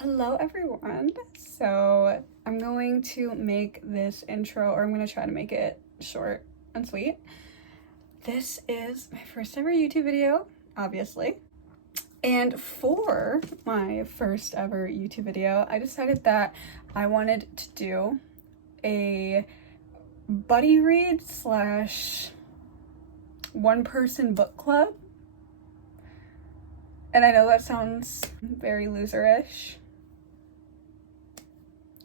Hello everyone. So I'm going to make this intro, or I'm going to try to make it short and sweet. This is my first ever YouTube video, obviously. And for my first ever YouTube video, I decided that I wanted to do a buddy read slash one person book club. And I know that sounds very loserish,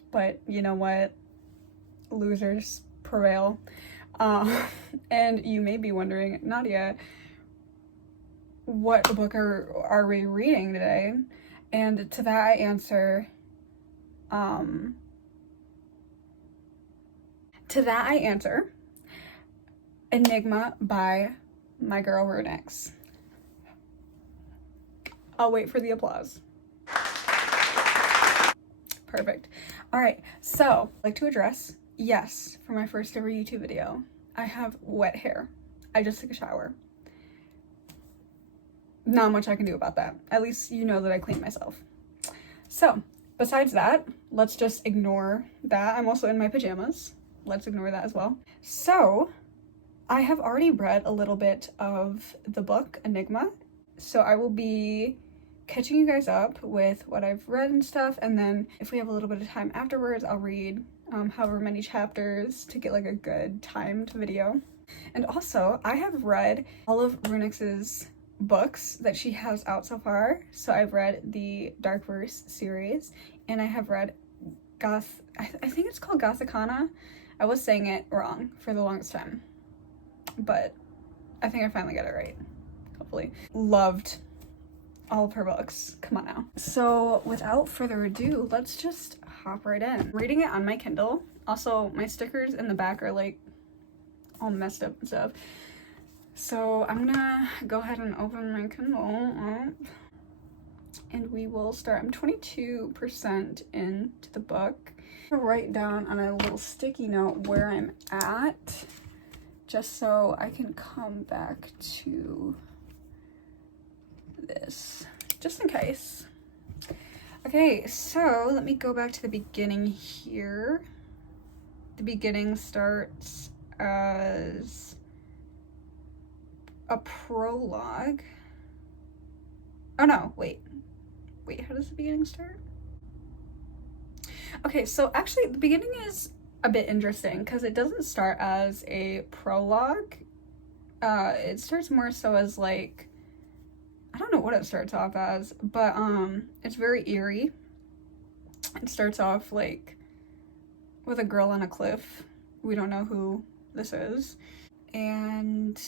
but you know what? Losers prevail. And you may be wondering, Nadia, what book are we reading today? And to that I answer, Enigma by my girl Runix. I'll wait for the applause. Perfect. All right, so I'd like to address, yes, for my first ever YouTube video, I have wet hair. I just took a shower. Not much I can do about that. At least you know that I clean myself. So, besides that, let's just ignore that. I'm also in my pajamas. Let's ignore that as well. So, I have already read a little bit of the book, Enigma. So I will be catching you guys up with what I've read and stuff, and then if we have a little bit of time afterwards, I'll read however many chapters to get like a good timed video. And also, I have read all of Runix's books that she has out so far. So I've read the Darkverse series, and I have read I think it's called Gothicana. I was saying it wrong for the longest time, but I think I finally got it right, hopefully. Loved all of her books. Come on now. So without further ado, let's just hop right in. I'm reading it on my Kindle. Also, my stickers in the back are like all messed up and stuff. So I'm gonna go ahead and open my Kindle up and we will start. I'm 22% into the book. I'm gonna write down on a little sticky note where I'm at, just so I can come back to this, just in case. Okay, so let me go back to the beginning here. The beginning starts as a prologue. Oh no, wait, how does the beginning start? Okay, so actually the beginning is a bit interesting because it doesn't start as a prologue. It starts more so as like, I don't know what it starts off as, but it's very eerie. It starts off like with a girl on a cliff. We don't know who this is. And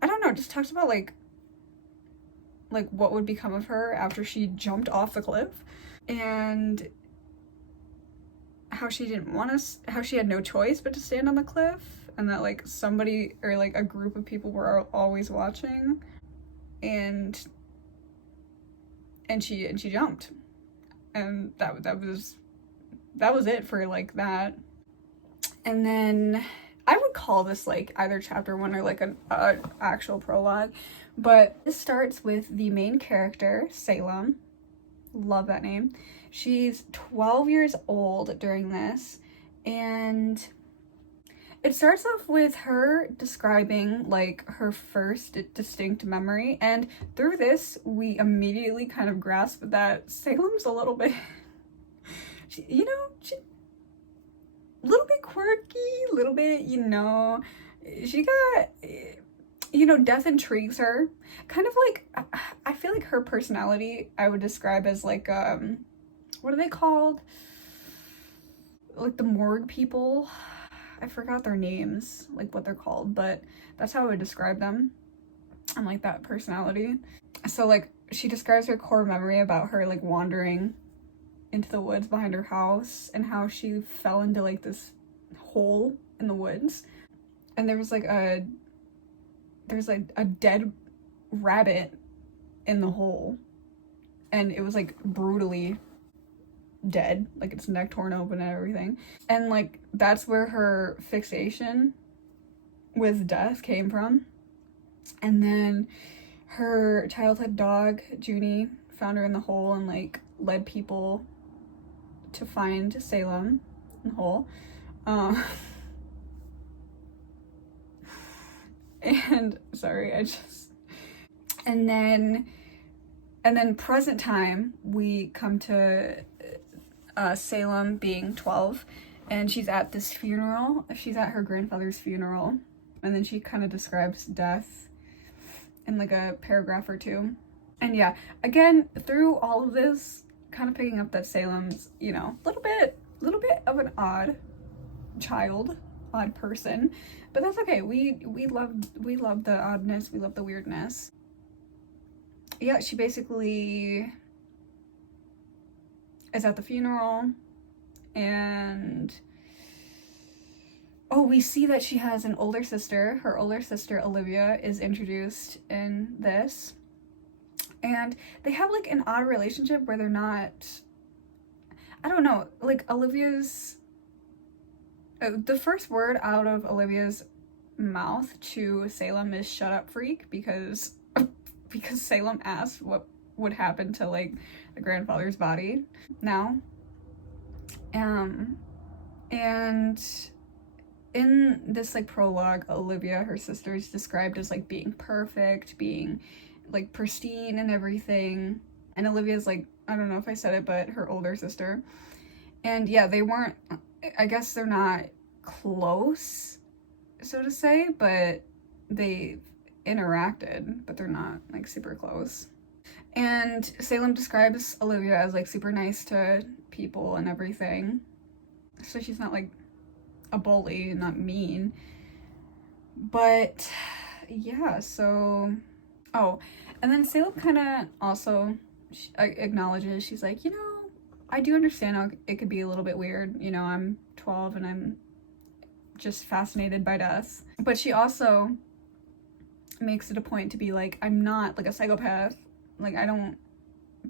I don't know, it just talks about like what would become of her after she jumped off the cliff, and how she didn't want to, how she had no choice but to stand on the cliff, and that like somebody or like a group of people were always watching, and she jumped, and that was it for like that. And then I would call this like either chapter one or like an actual prologue, but this starts with the main character, Salem. Love that name. She's 12 years old during this, and it starts off with her describing like her first distinct memory, and through this we immediately kind of grasp that Salem's a little bit she, a little bit quirky, a little bit, she got, death intrigues her. Kind of like, I feel like her personality I would describe as like, what are they called? Like the morgue people. I forgot their names, like what they're called, but that's how I would describe them. And like that personality. So like she describes her core memory about her like wandering into the woods behind her house, and how she fell into like this hole in the woods, and there was like a dead rabbit in the hole, and it was like brutally dead, like its neck torn open and everything. And like that's where her fixation with death came from. And then her childhood dog Junie found her in the hole and like led people to find Salem in the hole. And sorry, and then present time, we come to Salem being 12, and she's at this funeral. She's at her grandfather's funeral, and then she kind of describes death in like a paragraph or two. And yeah, again, through all of this, kind of picking up that Salem's, you know, a little bit of an odd child, odd person, but that's okay. We love the oddness, we love the weirdness. Yeah, she basically is at the funeral, and oh, we see that she has an older sister. Her older sister, Olivia, is introduced in this. And they have like an odd relationship where they're not, I don't know, like Olivia's, the first word out of Olivia's mouth to Salem is "shut up, freak," because Salem asked what would happen to like the grandfather's body now. And in this like prologue, Olivia, her sister, is described as like being perfect, being like pristine and everything. And Olivia's like, I don't know if I said it, but her older sister. And yeah, they weren't, I guess they're not close, so to say, but they interacted, but they're not like super close. And Salem describes Olivia as like super nice to people and everything. So she's not like a bully and not mean. But yeah, so oh, and then Salem kind of also acknowledges, she's like, you know, I do understand how it could be a little bit weird. You know, I'm 12 and I'm just fascinated by death. But she also makes it a point to be like, I'm not like a psychopath. Like, I don't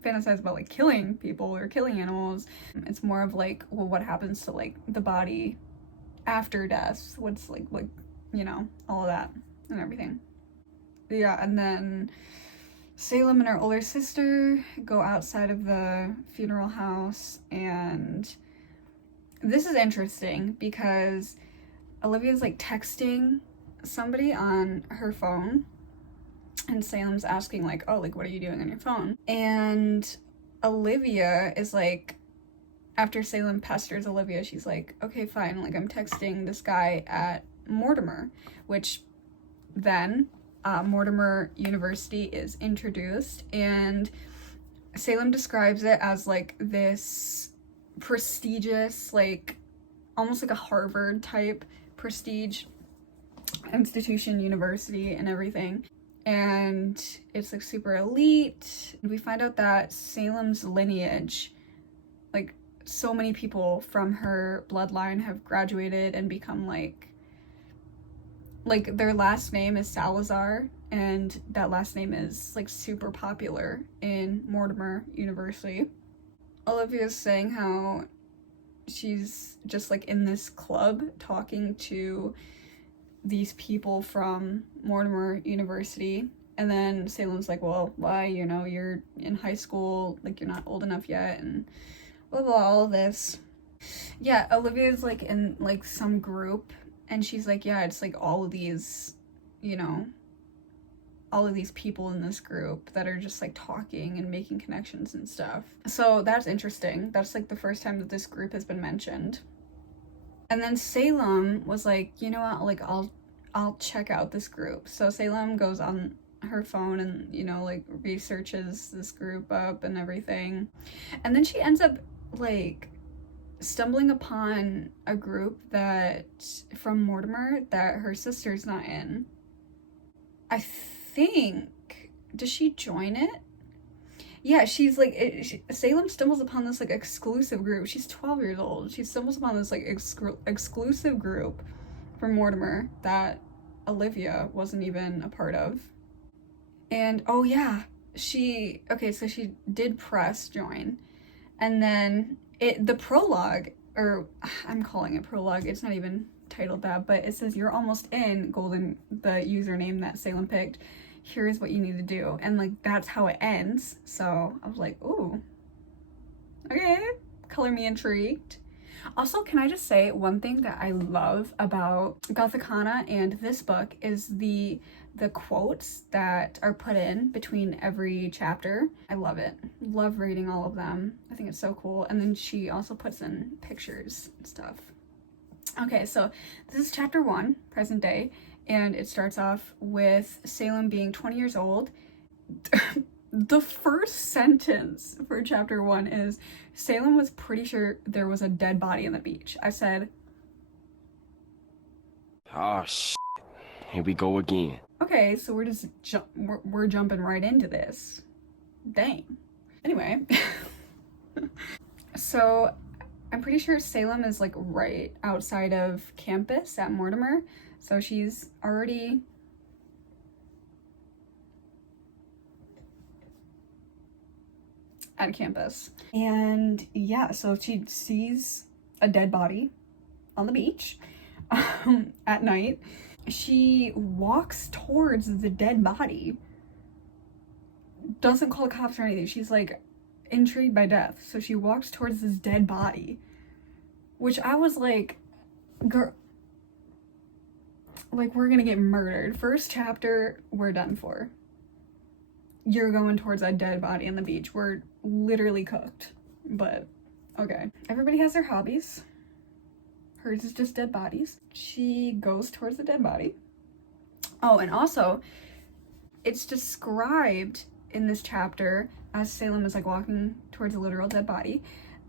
fantasize about like killing people or killing animals. It's more of like, well, what happens to like the body after death? What's like, you know, all of that and everything. Yeah, and then Salem and her older sister go outside of the funeral house, and this is interesting because Olivia's like texting somebody on her phone, and Salem's asking like, oh, like, what are you doing on your phone? And Olivia is like, after Salem pesters Olivia, she's like, okay, fine, like, I'm texting this guy at Mortimer, which then Mortimer University is introduced, and Salem describes it as like this prestigious, like almost like a Harvard type prestige institution, university and everything. And it's like super elite. We find out that Salem's lineage, like so many people from her bloodline have graduated and become like their last name is Salazar, and that last name is like super popular in Mortimer University. Olivia's saying how she's just like in this club talking to these people from Mortimer University, and then Salem's like, well, why, you know, you're in high school, like you're not old enough yet, and blah blah, all of this. Yeah, Olivia's like in like some group, and she's like, yeah, it's like all of these, you know, all of these people in this group that are just like talking and making connections and stuff. So that's interesting. That's like the first time that this group has been mentioned. And then Salem was like, you know what, like I'll check out this group. So Salem goes on her phone and, you know, like researches this group up and everything. And then she ends up like stumbling upon a group that from Mortimer that her sister's not in. I think, does she join it? Yeah, she's like, Salem stumbles upon this like exclusive group. She's 12 years old. She stumbles upon this like exclusive group from Mortimer that Olivia wasn't even a part of. And oh yeah, so she did press join. And then the prologue, or I'm calling it prologue, it's not even titled that, but it says, you're almost in, Golden, the username that Salem picked. Here's what you need to do. And like that's how it ends. So I was like, ooh, Okay, color me intrigued. Also, can I just say one thing that I love about Gothicana and this book is the quotes that are put in between every chapter. I love it. Love reading all of them. I think it's so cool. And then she also puts in pictures and stuff. Okay, so this is chapter 1, present day, and it starts off with Salem being 20 years old. The first sentence for chapter 1 is, Salem was pretty sure there was a dead body on the beach. I said, Oh, shit. Here we go again. okay, so we're just we're jumping right into this. Dang. Anyway, so I'm pretty sure Salem is like right outside of campus at Mortimer. So she's already at campus. And yeah, so she sees a dead body on the beach at night. She walks towards the dead body, doesn't call the cops or anything. She's like intrigued by death. So she walks towards this dead body, which I was like, girl, like, we're gonna get murdered. First chapter, we're done for. You're going towards a dead body on the beach. We're literally cooked. But okay, everybody has their hobbies. Hers is just dead bodies. She goes towards the dead body. Oh, and also it's described in this chapter, as Salem is like walking towards a literal dead body,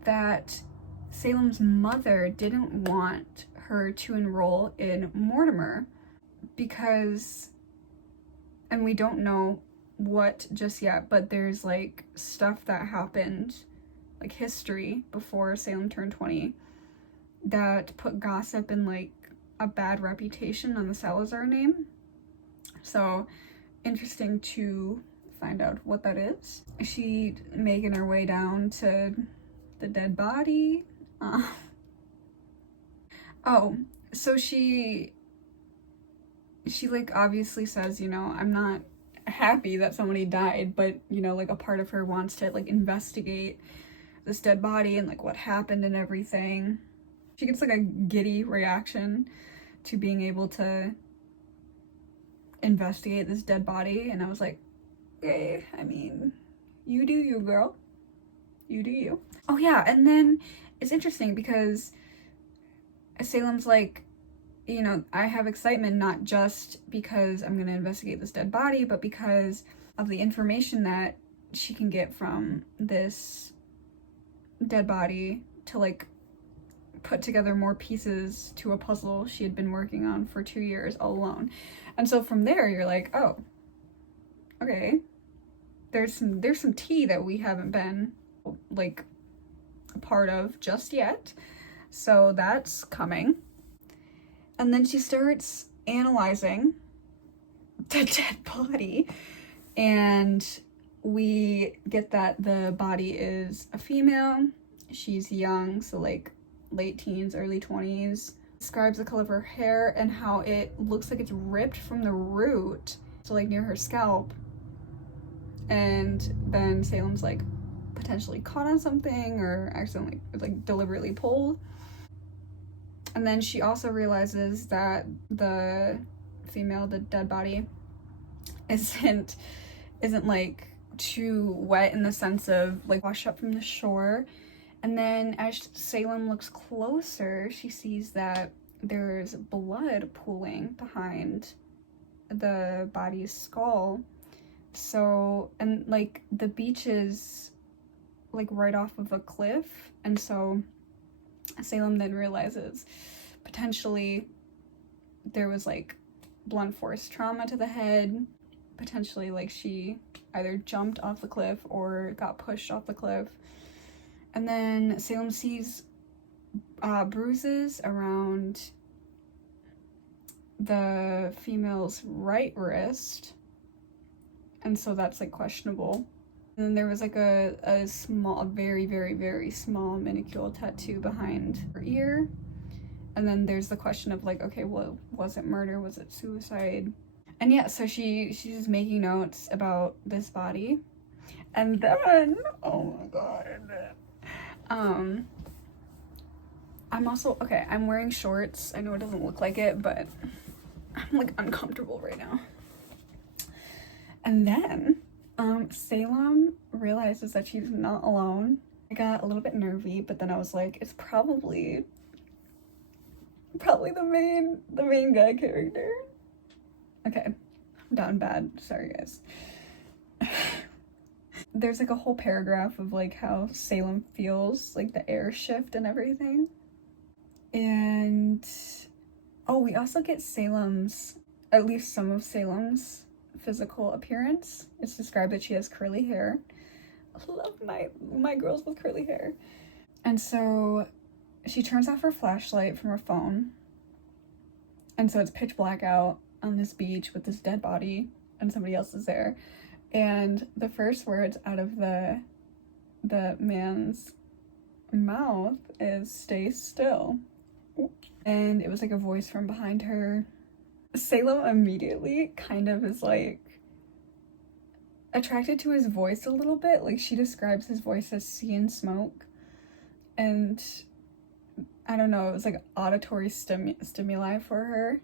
that Salem's mother didn't want her to enroll in Mortimer because, and we don't know what just yet, but there's like stuff that happened, like history before Salem turned 20, that put gossip and like a bad reputation on the Salazar name. So interesting to find out what that is. She making her way down to the dead body. Oh, so she like obviously says, you know, I'm not happy that somebody died, but you know, like a part of her wants to like investigate this dead body and like what happened and everything. She gets like a giddy reaction to being able to investigate this dead body, and I was like, okay, I mean, you do you, girl. You do you. Oh yeah, and then it's interesting because Salem's like, you know, I have excitement not just because I'm gonna investigate this dead body, but because of the information that she can get from this dead body to like put together more pieces to a puzzle she had been working on for 2 years all alone. And so from there you're like, oh, okay, there's some tea that we haven't been like a part of just yet. So that's coming. And then she starts analyzing the dead body, and we get that the body is a female. She's young, so like late teens, early 20s. Describes the color of her hair and how it looks like it's ripped from the root, so like near her scalp. And then Salem's like potentially caught on something or accidentally like deliberately pulled. And then she also realizes that the female, the dead body, isn't like too wet in the sense of like washed up from the shore. And then as Salem looks closer, she sees that there's blood pooling behind the body's skull. So, and like the beach is like right off of a cliff, and so Salem then realizes potentially there was like blunt force trauma to the head. Potentially like she either jumped off the cliff or got pushed off the cliff. And then Salem sees bruises around the female's right wrist, and so that's like questionable. And then there was like a small, very, very, very small minuscule tattoo behind her ear. And then there's the question of like, okay, well, was it murder? Was it suicide? And yeah, so she's just making notes about this body. And then, oh my god, I'm also, okay, I'm wearing shorts. I know it doesn't look like it, but I'm like uncomfortable right now. And then, Salem realizes that she's not alone. I got a little bit nervy, but then I was like, it's probably the main guy character. Okay, I'm down bad. Sorry, guys. There's like a whole paragraph of like how Salem feels, like the air shift and everything. And oh, we also get Salem's, at least some of Salem's physical appearance. It's described that she has curly hair. I love my girls with curly hair. And so she turns off her flashlight from her phone. And so it's pitch black out on this beach with this dead body and somebody else is there. And the first words out of the man's mouth is "stay still." And it was like a voice from behind her. Salem immediately kind of is like attracted to his voice a little bit. Like she describes his voice as sea and smoke. And I don't know, it was like auditory stimuli for her.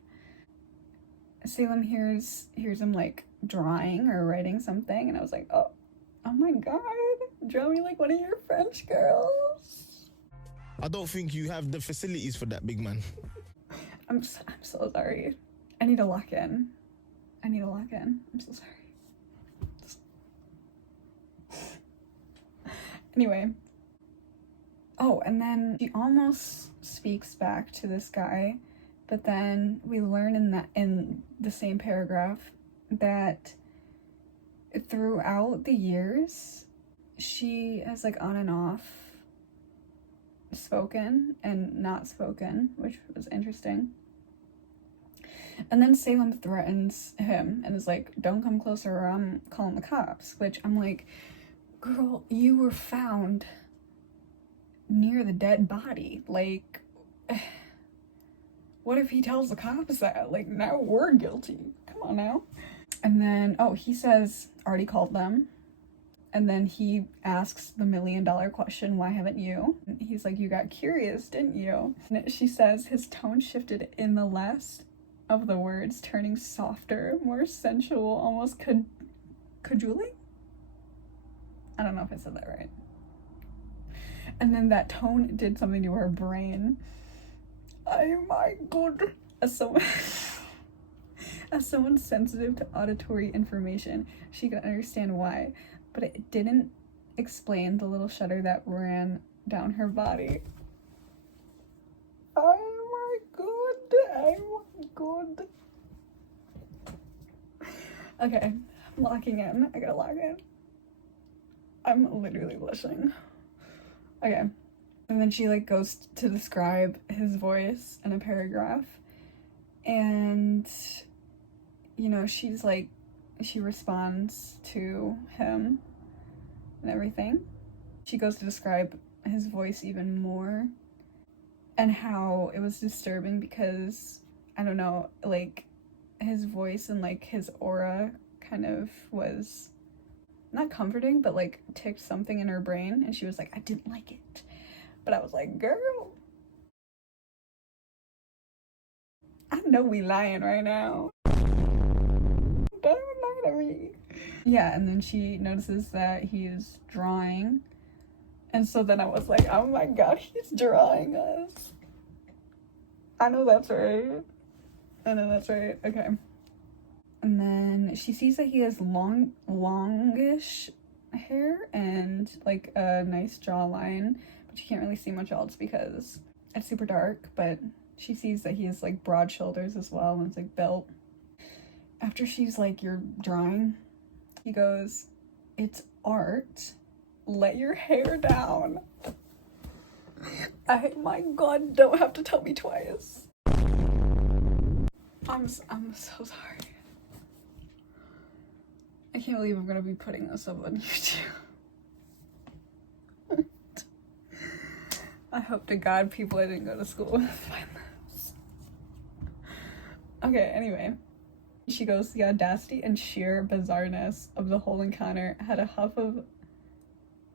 Salem hears him like drawing or writing something, and I was like, oh my god, draw me like one of your French girls. I don't think you have the facilities for that, big man. I'm so sorry. I need to lock in. I'm so sorry. Anyway. Oh, and then she almost speaks back to this guy, but then we learn in the same paragraph that throughout the years, she has like on and off spoken and not spoken, which was interesting. And then Salem threatens him and is like, don't come closer or I'm calling the cops, which I'm like, girl, you were found near the dead body. Like, what if he tells the cops that? Like, now we're guilty. Come on now. And then, oh, he says, already called them. And then he asks the $1 million question, why haven't you? And he's like, you got curious, didn't you? And she says his tone shifted in the last of the words, turning softer, more sensual, almost cajoling? I don't know if I said that right. And then that tone did something to her brain. Oh my god. As someone sensitive to auditory information, she could understand why, but it didn't explain the little shudder that ran down her body. Oh my god. Okay, I'm locking in. I gotta lock in. I'm literally blushing. Okay. And then she like goes to describe his voice in a paragraph. And, you know, she's like, she responds to him and everything. She goes to describe his voice even more and how it was disturbing because, I don't know, like his voice and like his aura kind of was not comforting, but like ticked something in her brain. And she was like, I didn't like it. But I was like, girl, I know we lying right now. Don't lie to me. Yeah, and then she notices that he is drawing. And so then I was like, oh my god, he's drawing us. I know that's right. Okay. And then she sees that he has longish hair and like a nice jawline. But you can't really see much else because it's super dark, but she sees that he has like broad shoulders as well and it's like built. After she's like, you're drawing, he goes, it's art. Let your hair down. My god, don't have to tell me twice. I'm so sorry. I can't believe I'm gonna be putting this up on YouTube. I hope to God people I didn't go to school with find this. Okay, anyway. She goes, the audacity and sheer bizarreness of the whole encounter had a huff of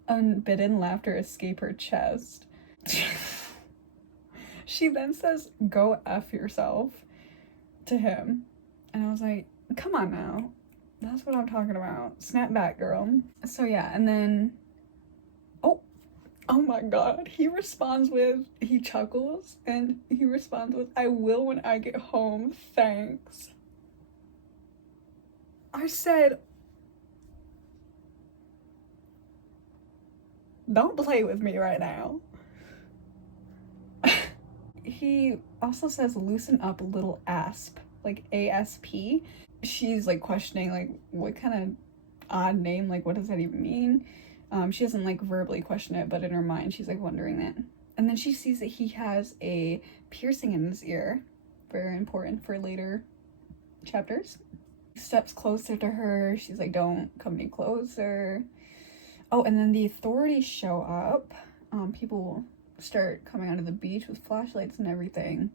unbidden laughter escape her chest. She then says, "Go F yourself," to him. And I was like, come on now. That's what I'm talking about. Snap back, girl. So yeah, and then, oh my god. He chuckles, and he responds with, "I will when I get home, thanks." I said, don't play with me right now. He also says, "Loosen up, little asp," like ASP. She's like questioning, like, what kind of odd name, like, what does that even mean? She doesn't like verbally question it, but in her mind she's like wondering that. And then she sees that he has a piercing in his ear, very important for later chapters. Steps closer to her. She's like, "Don't come any closer." Oh, and then the authorities show up. People start coming onto the beach with flashlights and everything.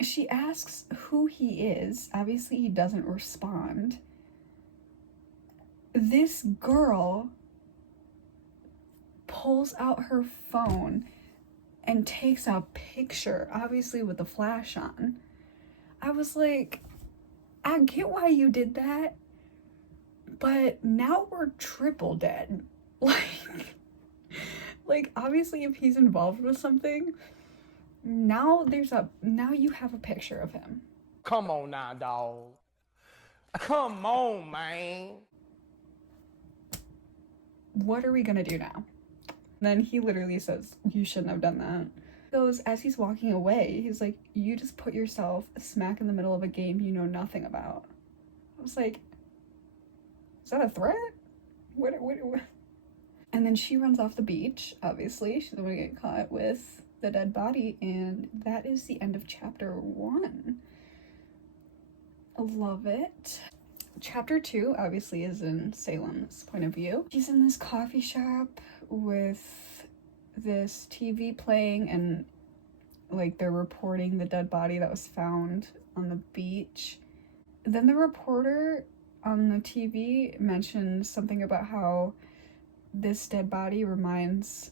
She asks who he is. Obviously, he doesn't respond. This girl pulls out her phone and takes a picture, obviously with the flash on. I was like, I get why you did that, but now we're triple dead. Like obviously if he's involved with something, now you have a picture of him. Come on now, dog. Come on, man. What are we gonna do now? Then he literally says, "You shouldn't have done that." Goes, as he's walking away, he's like, "You just put yourself smack in the middle of a game you know nothing about." I was like, is that a threat? What? And then she runs off the beach, obviously. She's gonna get caught with the dead body, and that is the end of chapter 1. I love it. Chapter 2, obviously, is in Salem's point of view. She's in this coffee shop with this TV playing, and like they're reporting the dead body that was found on the beach. Then the reporter on the TV mentions something about how this dead body reminds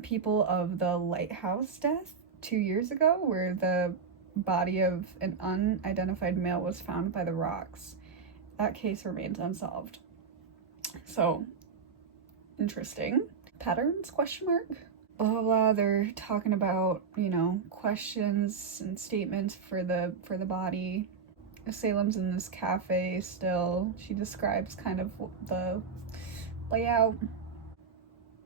people of the lighthouse death 2 years ago, where the body of an unidentified male was found by the rocks. That case remains unsolved. So, interesting. Patterns, question mark? Blah, blah, blah. They're talking about, questions and statements for the body. Salem's in this cafe still. She describes kind of the layout.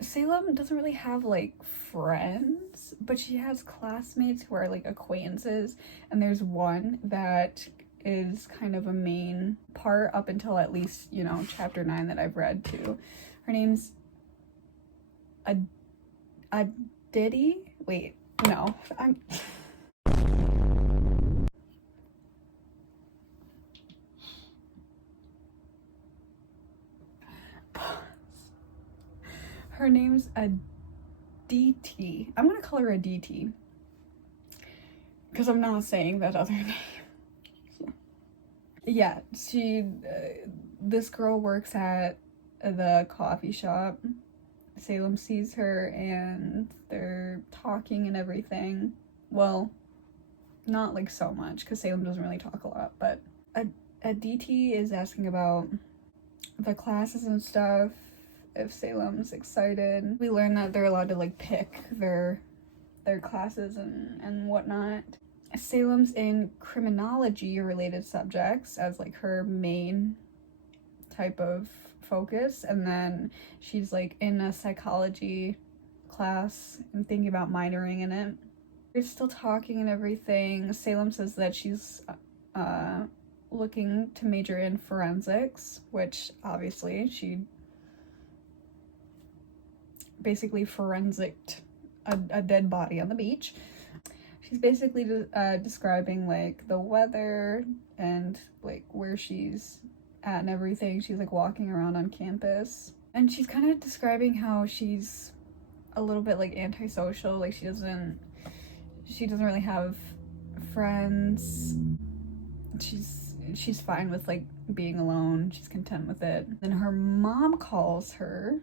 Salem doesn't really have like friends, but she has classmates who are like acquaintances, and there's one that is kind of a main part up until at least, chapter 9 that I've read too. Her name's Aditi? Wait, no. Her name's Aditi. I'm gonna call her Aditi, because I'm not saying that other name. Yeah, this girl works at the coffee shop. Salem sees her and they're talking and everything. Well, not like so much, because Salem doesn't really talk a lot, but Aditi is asking about the classes and stuff, if Salem's excited. We learn that they're allowed to like pick their classes and whatnot. Salem's in criminology related subjects as like her main type of focus, and then she's like in a psychology class and thinking about minoring in it. They're still talking and everything. Salem says that she's looking to major in forensics, which obviously she basically forensicked a dead body on the beach. She's basically describing like the weather and like where she's at and everything. She's like walking around on campus, and she's kind of describing how she's a little bit like antisocial. Like she doesn't really have friends. She's fine with like being alone. She's content with it. Then her mom calls her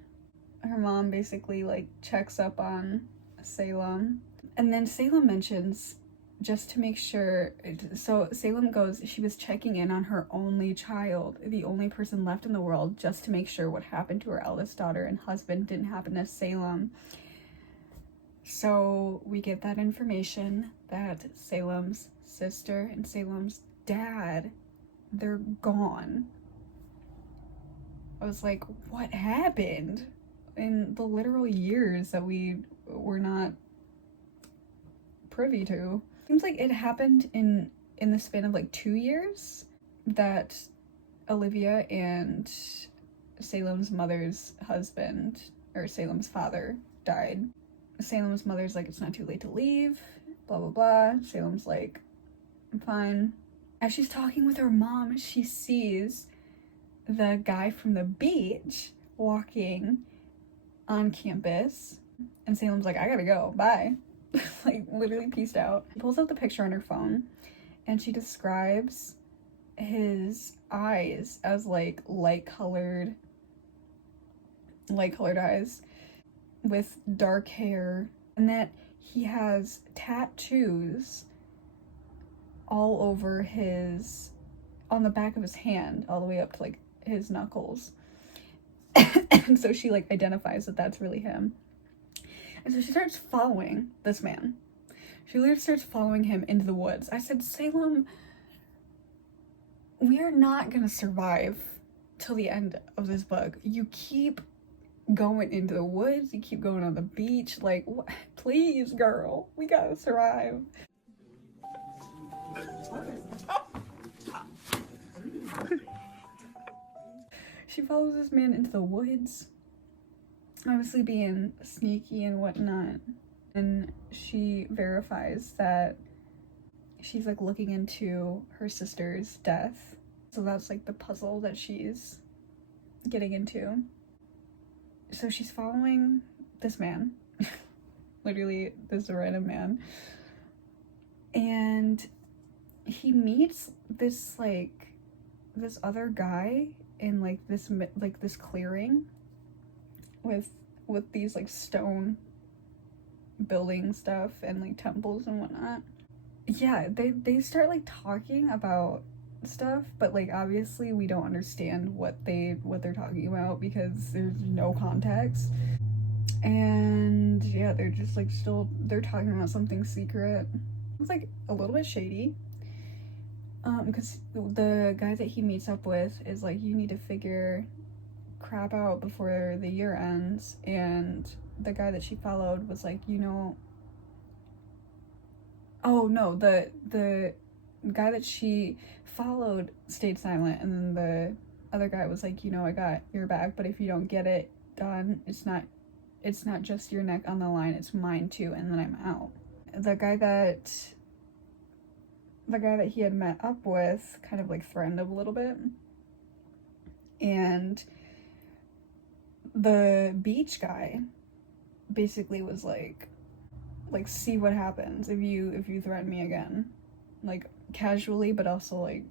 her mom basically like checks up on Salem, and then Salem mentions, just to make sure, so Salem goes, she was checking in on her only child, the only person left in the world, just to make sure what happened to her eldest daughter and husband didn't happen to Salem. So we get that information that Salem's sister and Salem's dad, they're gone. I was like, what happened in the literal years that we were not privy to? Seems like it happened in the span of like 2 years that Olivia and Salem's mother's husband, or Salem's father, died. Salem's mother's like, it's not too late to leave, blah blah blah. Salem's like, I'm fine. As she's talking with her mom, she sees the guy from the beach walking on campus, and Salem's like, I gotta go, bye. Like, literally peaced out. She pulls up the picture on her phone, and she describes his eyes as like light colored eyes with dark hair, and that he has tattoos all over on the back of his hand, all the way up to like his knuckles. And so she like identifies that that's really him. And so she starts following this man. She literally starts following him into the woods. I said, Salem, we are not gonna survive till the end of this book. You keep going into the woods, you keep going on the beach, like, please, girl, we gotta survive. She follows this man into the woods, obviously being sneaky and whatnot, and she verifies that she's like looking into her sister's death. So that's like the puzzle that she's getting into. So she's following this man, literally this random man, and he meets this other guy in like this clearing with these like stone building stuff and like temples and whatnot. Yeah, they start like talking about stuff, but like obviously we don't understand what they're talking about because there's no context. And yeah, they're just like they're talking about something secret. It's like a little bit shady. Because the guy that he meets up with is like, you need to figure crap out before the year ends, and the guy that she followed was like, oh no, the guy that she followed stayed silent, and then the other guy was like, I got your back, but if you don't get it done, it's not just your neck on the line, it's mine too, and then I'm out. The guy that he had met up with kind of like threatened him a little bit, and the beach guy basically was like see what happens if you threaten me again, like casually, but also like,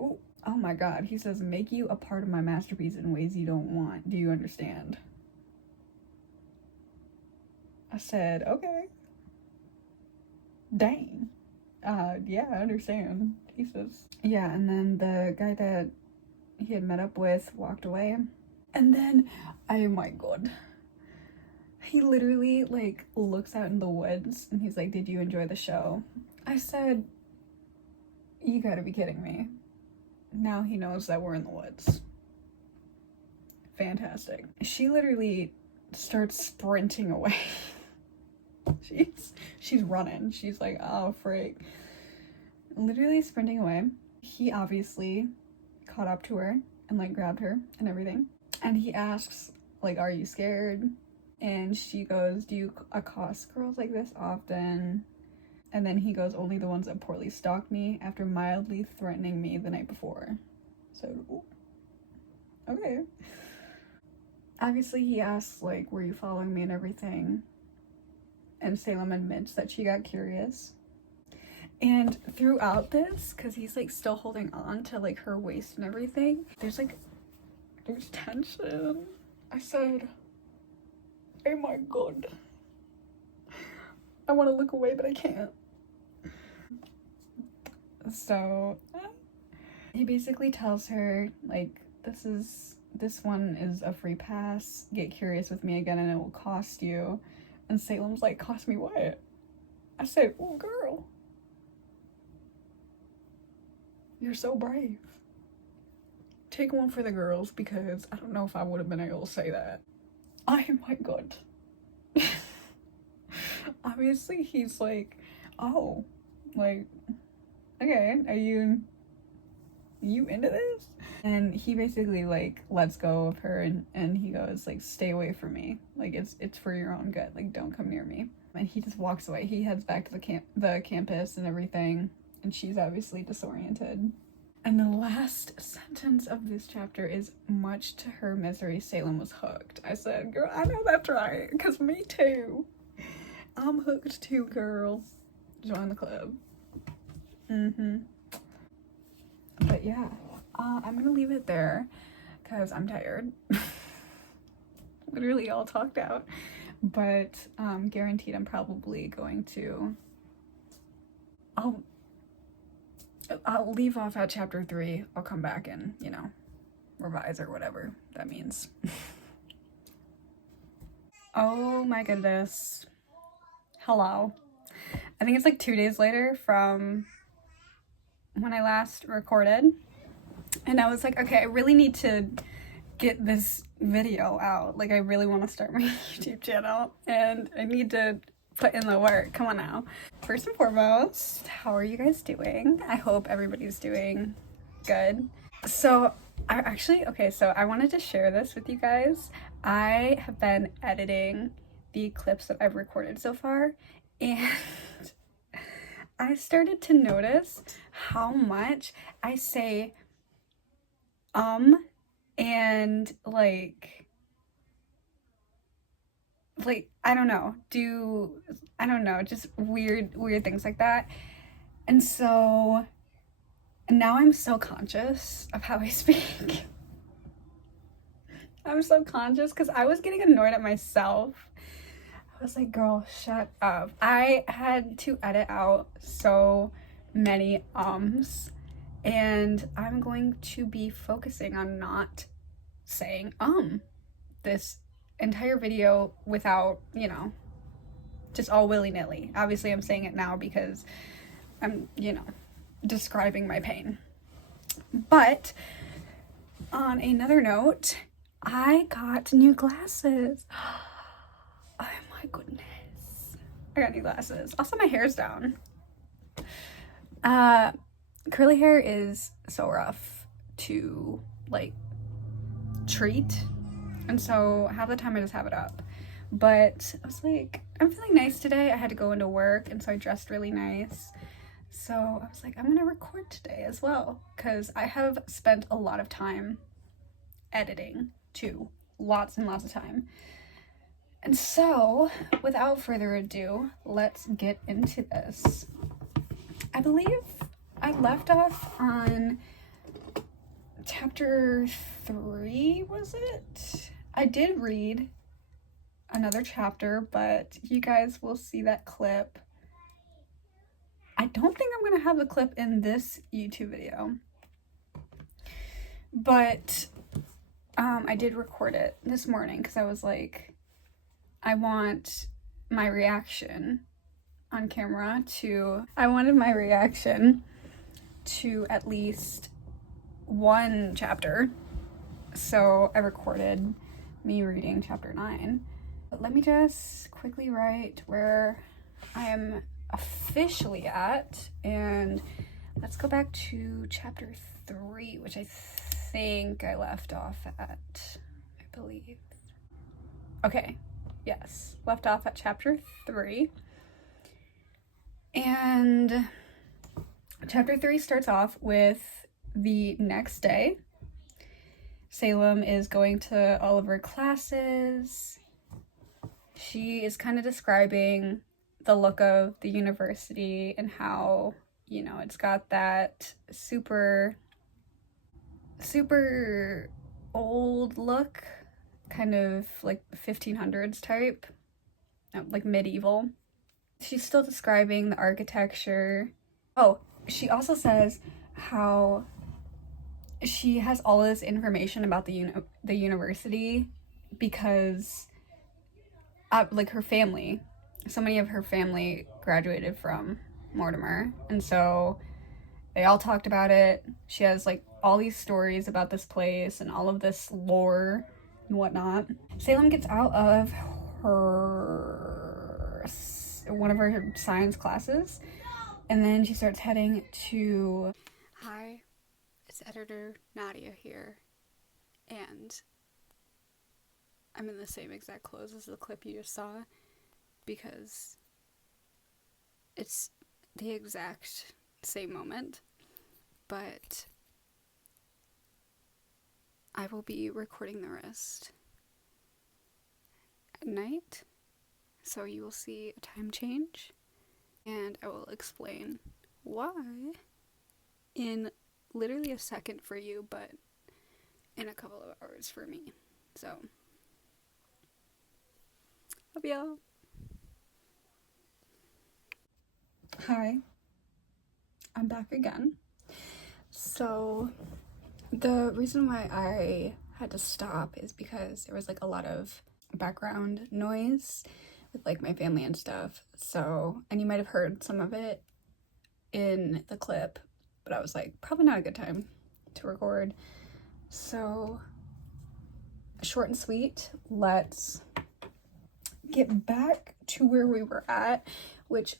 oh my god, he says, make you a part of my masterpiece in ways you don't want, do you understand? I said, okay, dang. Yeah, I understand. He says, yeah, and then the guy that he had met up with walked away, and then, oh my god, he literally like looks out in the woods and he's like, did you enjoy the show? I said, you gotta be kidding me. Now he knows that we're in the woods. Fantastic. She literally starts sprinting away. She's running. She's like, oh freak. Literally sprinting away. He obviously caught up to her and like grabbed her and everything. And he asks, like, are you scared? And she goes, do you accost girls like this often? And then he goes, only the ones that poorly stalk me after mildly threatening me the night before. So, ooh. Okay. Obviously he asks, like, were you following me and everything? And Salem admits that she got curious. And throughout this, because he's like still holding on to like her waist and everything, there's tension. I said, Oh my god. I want to look away, but I can't. So he basically tells her, like, this one is a free pass. Get curious with me again and it will cost you. And Salem's like, cost me what? I said, oh girl. You're so brave. Take one for the girls, because I don't know if I would have been able to say that. Oh my god. Obviously he's like, oh, like, okay, are you into this? And he basically like lets go of her, and he goes like, stay away from me, like it's for your own good, like don't come near me. And he just walks away. He heads back to the campus and everything, and she's obviously disoriented. And the last sentence of this chapter is, much to her misery, Salem was hooked. I said, girl, I know that's right, because me too. I'm hooked too, girl. Join the club. But yeah, I'm gonna leave it there because I'm tired. Literally all talked out. But guaranteed I'm probably going to... I'll leave off at chapter 3. I'll come back and, you know, revise or whatever that means. Oh my goodness. Hello. I think it's like 2 days later from when I last recorded. And I was like, okay, I really need to get this video out. Like, I really want to start my YouTube channel and I need to put in the work. Come on now. First and foremost, how are you guys doing? I hope everybody's doing good. So I wanted to share this with you guys. I have been editing the clips that I've recorded so far, and I started to notice how much I say and like I don't know, just weird things like that. And so now I'm so conscious of how I speak. I'm so conscious because I was getting annoyed at myself. I was like, girl, shut up. I had to edit out so many and I'm going to be focusing on not saying this entire video without, you know, just all willy-nilly. Obviously I'm saying it now because I'm, you know, describing my pain. But on another note, I got new glasses. Oh my goodness. I got new glasses. Also, my hair's down. Curly hair is so rough to like treat, and so half the time I just have it up. But I was like, I'm feeling nice today. I had to go into work, and so I dressed really nice. So I was like, I'm gonna record today as well, because I have spent a lot of time editing too. Lots and lots of time. And so, without further ado, let's get into this. I believe I left off on chapter 3, was it? I did read another chapter, but you guys will see that clip. I don't think I'm gonna have the clip in this YouTube video, but I did record it this morning because I was like, I want my reaction on camera to, I wanted my reaction to at least one chapter. So I recorded me reading chapter 9. But let me just quickly write where I am officially at, and let's go back to chapter 3, which I think I left off at, I believe. Okay, yes, left off at chapter 3. And chapter 3 starts off with the next day. Salem is going to all of her classes. She is kind of describing the look of the university and how, you know, it's got that super old look, kind of like 1500s type, like medieval. She's still describing the architecture. Oh, she also says how she has all this information about the university because like her family, so many of her family graduated from Mortimer, and so they all talked about it. She has like all these stories about this place and all of this lore and whatnot. Salem gets out of one of her science classes, and then she starts heading to... Hi, it's editor Nadia here, and I'm in the same exact clothes as the clip you just saw because it's the exact same moment, but I will be recording the rest at night, so you will see a time change, and I will explain why in literally a second for you, but in a couple of hours for me. So, love y'all. Hi, I'm back again. So, the reason why I had to stop is because there was like a lot of background noise with like my family and stuff. So, and you might have heard some of it in the clip, but I was like, probably not a good time to record. So, short and sweet, let's get back to where we were at, which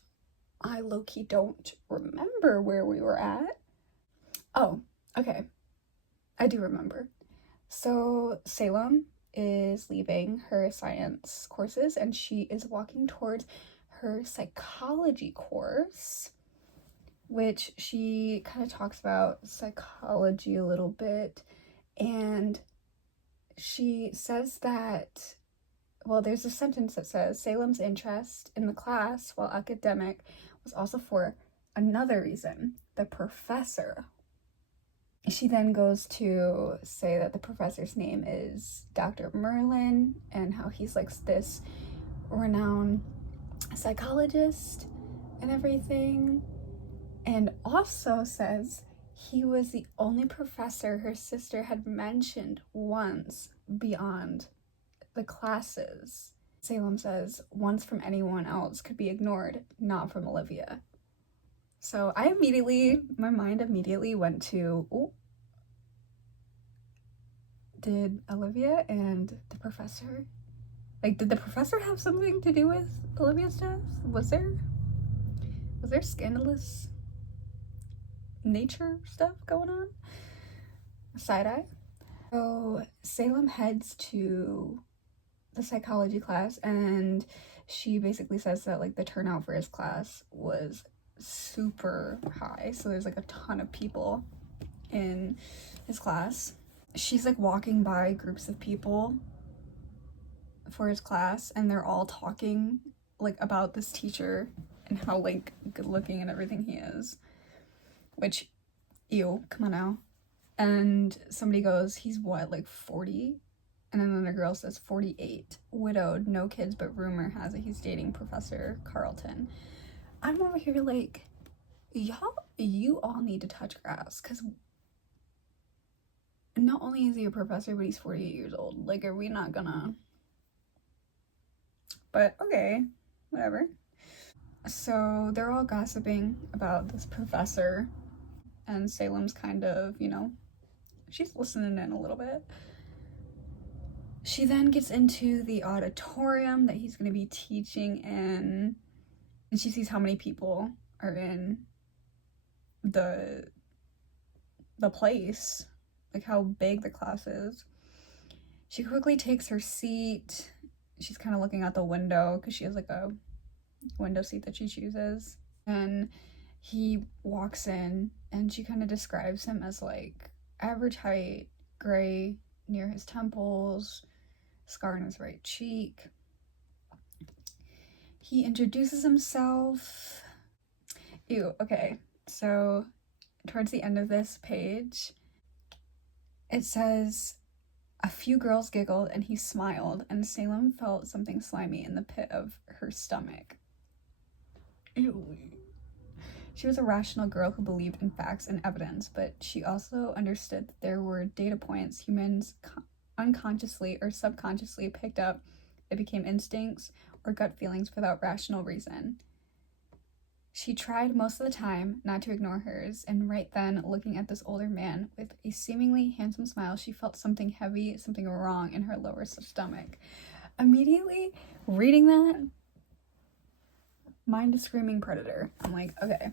I low-key don't remember where we were at. Oh, okay. I do remember. So Salem is leaving her science courses and she is walking towards her psychology course, which she kind of talks about psychology a little bit. And she says that, well, there's a sentence that says Salem's interest in the class, while academic, was also for another reason, the professor. She then goes to say that the professor's name is Dr. Merlin and how he's like this renowned psychologist and everything. And also says he was the only professor her sister had mentioned once beyond the classes. Salem says once from anyone else could be ignored, not from Olivia. So my mind immediately went to, oh, did Olivia and the professor, like, did the professor have something to do with Olivia's death? Was there scandalous nature stuff going on? Side eye. So Salem heads to the psychology class and she basically says that like the turnout for his class was super high, so there's like a ton of people in his class. She's like walking by groups of people for his class and they're all talking like about this teacher and how like good looking and everything he is, which, ew, come on now. And somebody goes, he's what, like 40? And then another girl says 48, widowed, no kids, but rumor has it he's dating Professor Carlton. I'm over here like, you all need to touch grass, because not only is he a professor, but he's 48 years old. Like, are we not gonna... But, okay, whatever. So, they're all gossiping about this professor, and Salem's kind of, you know, she's listening in a little bit. She then gets into the auditorium that he's going to be teaching in, and she sees how many people are in the place, like how big the class is. She quickly takes her seat. She's kind of looking out the window because she has like a window seat that she chooses. And he walks in and she kind of describes him as like average height, gray near his temples, scar on his right cheek. He introduces himself. Ew, okay. So towards the end of this page, it says, A few girls giggled and he smiled, and Salem felt something slimy in the pit of her stomach. Ew. She was a rational girl who believed in facts and evidence, but she also understood that there were data points humans unconsciously or subconsciously picked up that became instincts or gut feelings without rational reason. She tried most of the time not to ignore hers, and right then, looking at this older man with a seemingly handsome smile, she felt something heavy, something wrong in her lower stomach. Immediately reading that, mind a screaming predator. I'm like, okay.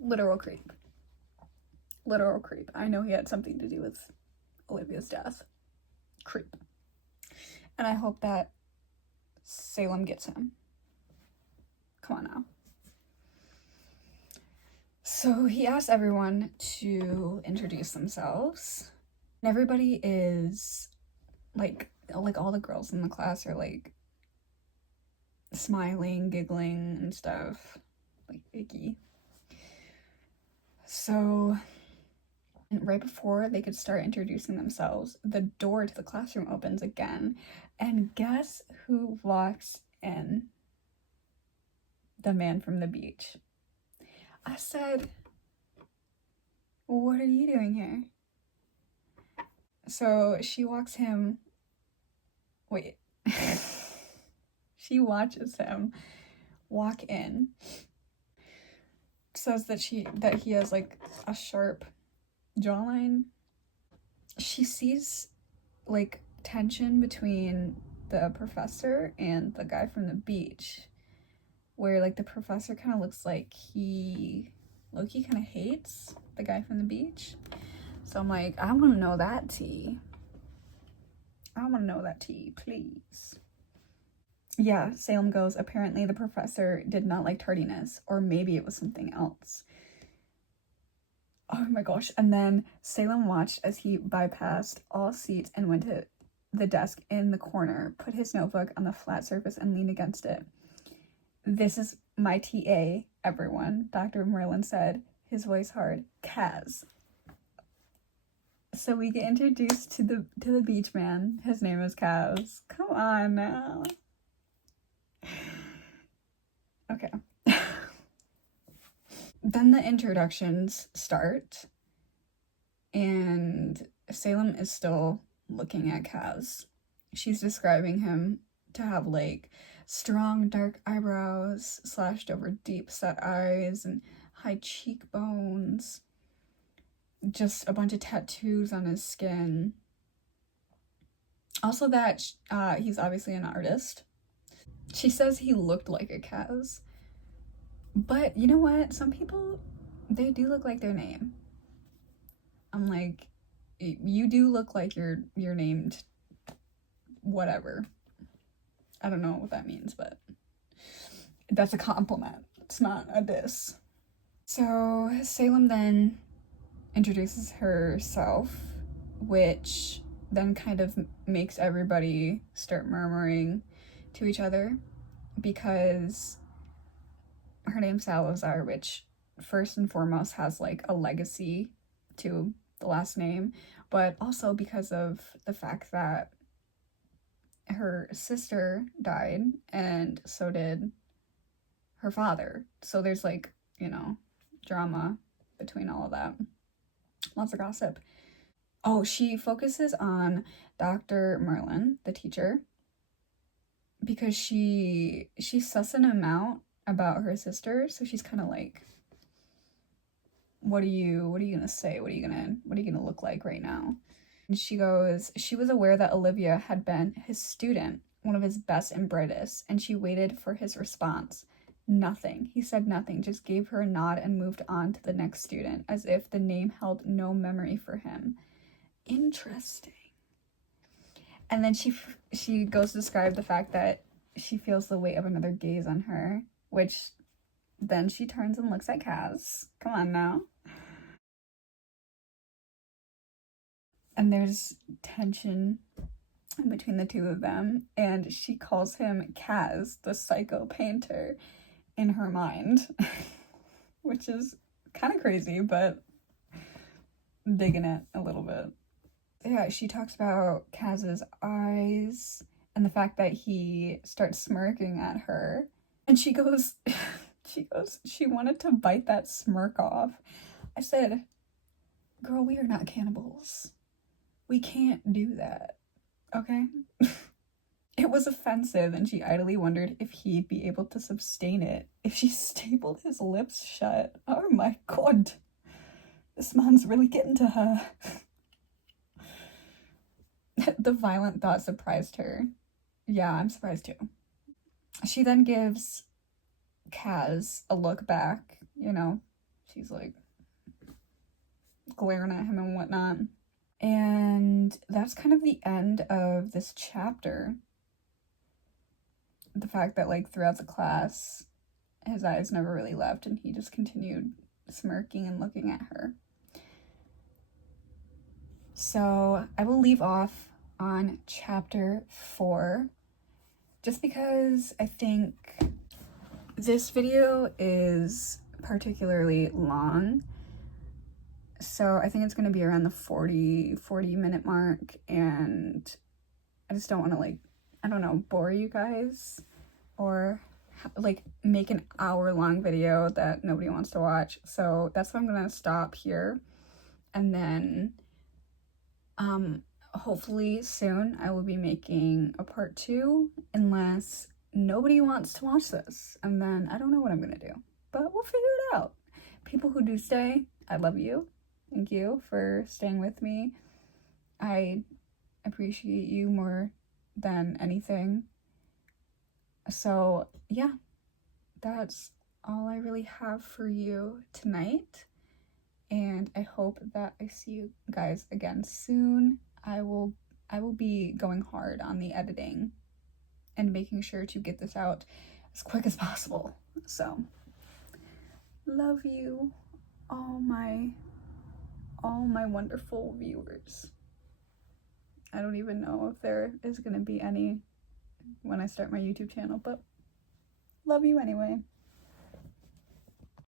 Literal creep. Literal creep. I know he had something to do with Olivia's death. Creep. And I hope that Salem gets him. Come on now. So he asked everyone to introduce themselves. And everybody is like all the girls in the class are like smiling, giggling and stuff. Like icky. So right before they could start introducing themselves, the door to the classroom opens again. And guess who walks in? The man from the beach. I said, what are you doing here? So she walks him, wait. She watches him walk in. Says that he has like a sharp jawline. She sees like tension between the professor and the guy from the beach, where like the professor kind of looks like he low-key kind of hates the guy from the beach. So I'm like, I want to know that tea. I want to know that tea, please. Yeah, Salem goes, apparently the professor did not like tardiness, or maybe it was something else. Oh my gosh. And then Salem watched as he bypassed all seats and went to the desk in the corner, put his notebook on the flat surface and leaned against it. This is my TA, everyone, Dr. Merlin said, his voice hard. Kaz. So we get introduced to the beach man. His name is Kaz. Come on now. Okay. Then the introductions start, and Salem is still looking at Kaz. She's describing him to have like strong dark eyebrows, slashed over deep set eyes, and high cheekbones. Just a bunch of tattoos on his skin. Also that he's obviously an artist. She says he looked like a Kaz. But you know what? Some people, they do look like their name. I'm like, you do look like you're named whatever. I don't know what that means, but that's a compliment. It's not a diss. So Salem then introduces herself, which then kind of makes everybody start murmuring to each other, because her name's Salazar, which first and foremost has like a legacy to the last name, but also because of the fact that her sister died and so did her father. So there's like, you know, drama between all of that. Lots of gossip. Oh, she focuses on Dr. Merlin, the teacher, because she's sussing him out about her sister. So she's kind of like, what are you gonna say? What are you gonna look like right now? And she goes, she was aware that Olivia had been his student, one of his best and brightest, and she waited for his response. Nothing. He said nothing, just gave her a nod and moved on to the next student, as if the name held no memory for him. Interesting. And then she goes to describe the fact that she feels the weight of another gaze on her, which then she turns and looks at Kaz. Come on now. And there's tension between the two of them, and she calls him Kaz, the psycho painter, in her mind, which is kind of crazy, but digging it a little bit. Yeah, she talks about Kaz's eyes and the fact that he starts smirking at her. And she goes, she wanted to bite that smirk off. I said, girl, we are not cannibals. We can't do that, okay? It was offensive, and she idly wondered if he'd be able to sustain it if she stapled his lips shut. Oh my god. This man's really getting to her. The violent thought surprised her. Yeah, I'm surprised too. She then gives Kaz a look back, you know. She's like glaring at him and whatnot. And that's kind of the end of this chapter. The fact that, like, throughout the class, his eyes never really left and he just continued smirking and looking at her. So I will leave off on chapter 4 just because I think this video is particularly long. So I think it's going to be around the 40 minute mark, and I just don't want to, like, I don't know, bore you guys or like make an hour-long video that nobody wants to watch. So that's why I'm going to stop here, and then hopefully soon I will be making a part 2 unless nobody wants to watch this, and then I don't know what I'm going to do, but we'll figure it out. People who do stay, I love you. Thank you for staying with me. I appreciate you more than anything. So yeah, that's all I really have for you tonight. And I hope that I see you guys again soon. I will be going hard on the editing and making sure to get this out as quick as possible. So love you, all my wonderful viewers. I don't even know if there is going to be any when I start my YouTube channel, but love you anyway.